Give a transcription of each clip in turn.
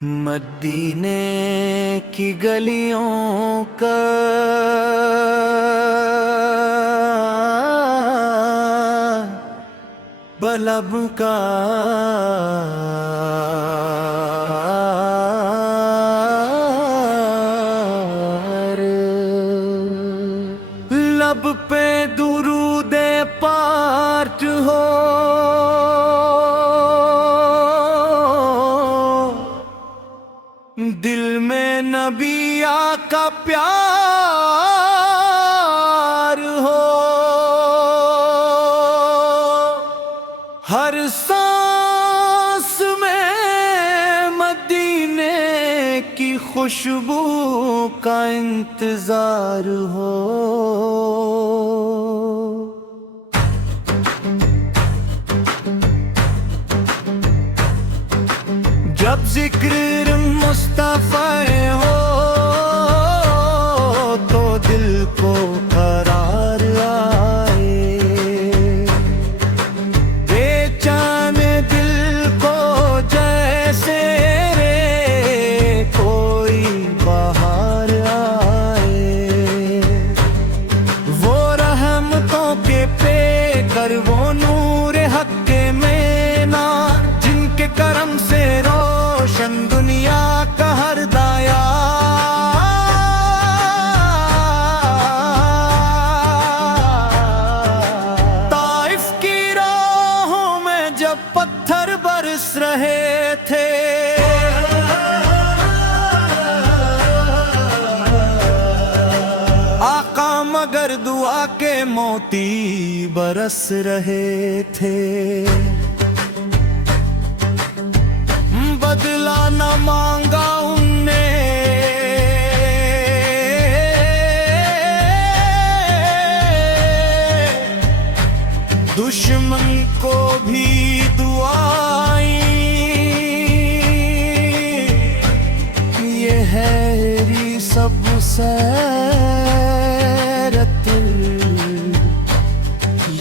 مدینے کی گلیوں کا بلب کا لب پہ درود پاٹ ہو، دل میں نبی آقا پیار ہو، ہر سانس میں مدینے کی خوشبو کا انتظار ہو۔ جب ذکر مصطفیٰ ہو تو دل کو قرار آئے، بے چین دل کو جیسے رے کوئی بہار آئے، وہ رحمتوں کے پے کر وہ نور حق کے مینا، جن کے کرم سے روشن دنیا کا ہر دایا، طائف کی راہوں میں جب پتھر برس رہے تھے، آقا مگر دعا کے موتی برس رہے تھے، بدلہ نہ مانگا ان نے دشمن کو بھی دعائیں، یہ ہے ری سب سیرت،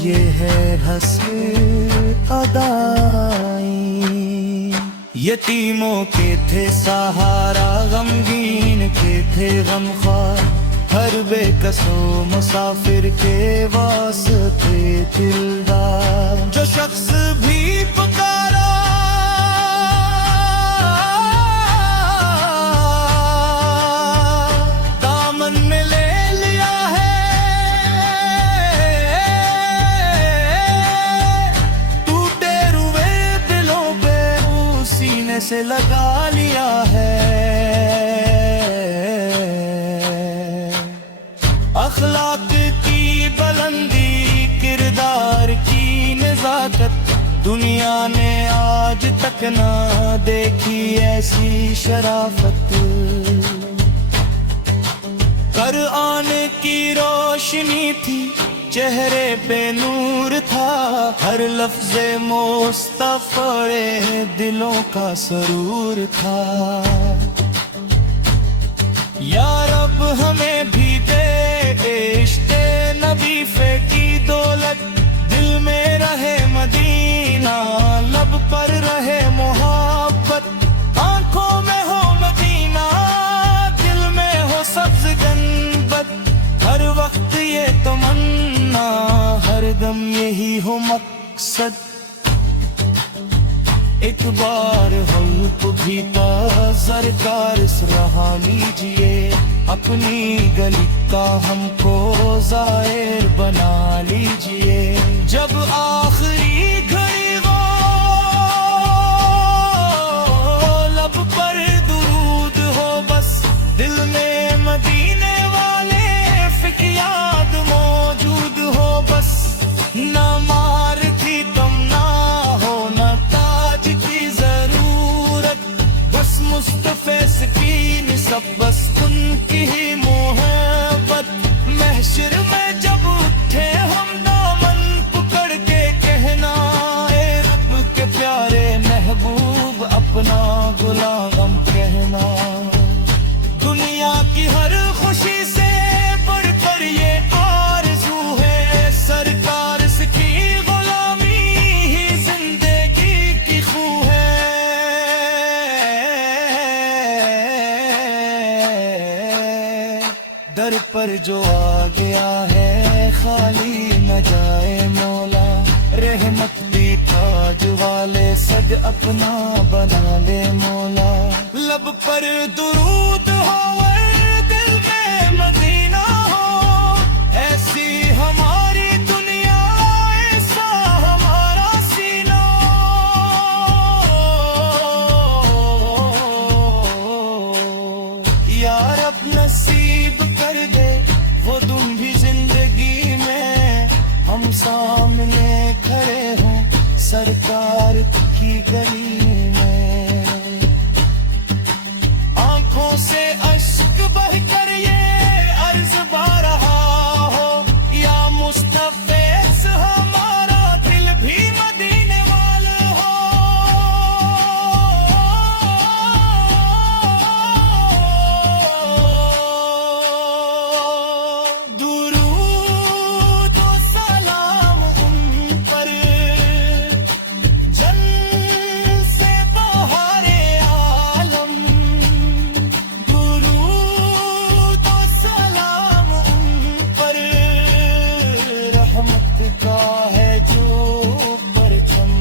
یہ ہے حسن ادائیں، یتیموں کے تھے سہارا، غمگین کے تھے غمخوار، ہر بے کسو مسافر کے واسطے دلدار، جو شخص بھی پکارا دامن میں لے لیا ہے، ٹوٹے روئے دلوں پہ سینے سے لگا لیا ہے، اخلاق کی بلندی کردار کی نزاکت، دنیا نے آج تک نہ دیکھی ایسی شرافت، قرآن کی روشنی تھی چہرے پہ نور تھا، ہر لفظ مصطفی دلوں کا سرور تھا، یا رب ہمیں بھی دے عشق نبی فے کی دولت، دل میں رہے مدینہ، لب پر رہے محبت، آنکھوں میں ہو مدینہ، دل میں ہو سبز گنبد، ہر وقت یہ تمنا، ہر دم یہی ہو مقصد، ایک بار حلق بھی سرکار رہا لیجئے، اپنی گلی کا ہم کو ظاہر بنا لیجئے، جب آخری گھڑی ہو لب پر درود ہو، بس دل میں مدینے والے فکر یاد موجود ہو، بس نہ مار تھی تم نہ ہو نہ تاج کی ضرورت، بس مصطفیٰ سکین سب بس ان کی ہی محبت، محشر میں جب اٹھے ہم دامن پکڑ کے کہنا در پر جو آ گیا ہے خالی نہ جائے مولا، رحمت دی تاج والے سج اپنا بنا لے مولا، لب پر درود ہو اور دل میں مدینہ ہو، ایسی ہماری دنیا ایسا ہمارا سینہ، یا رب نصیب کر دے وہ تم بھی زندگی میں، ہم سامنے کھڑے ہوں سرکار کی گلی میں، آنکھوں سے اشک بہ کر یہ عرض با رہا ہو، یا مستفیض ہمارا دل بھی مدینے والا ہو، درود و سلام ان پر جن سے بہار عالم، درود و سلام ان پر رحمت کا ہے جو پرچم،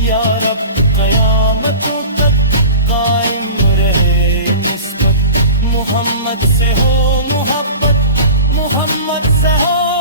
یا رب قیامتوں تک قائم رہے نسبت، محمد سے ہو محبت، محمد سے ہو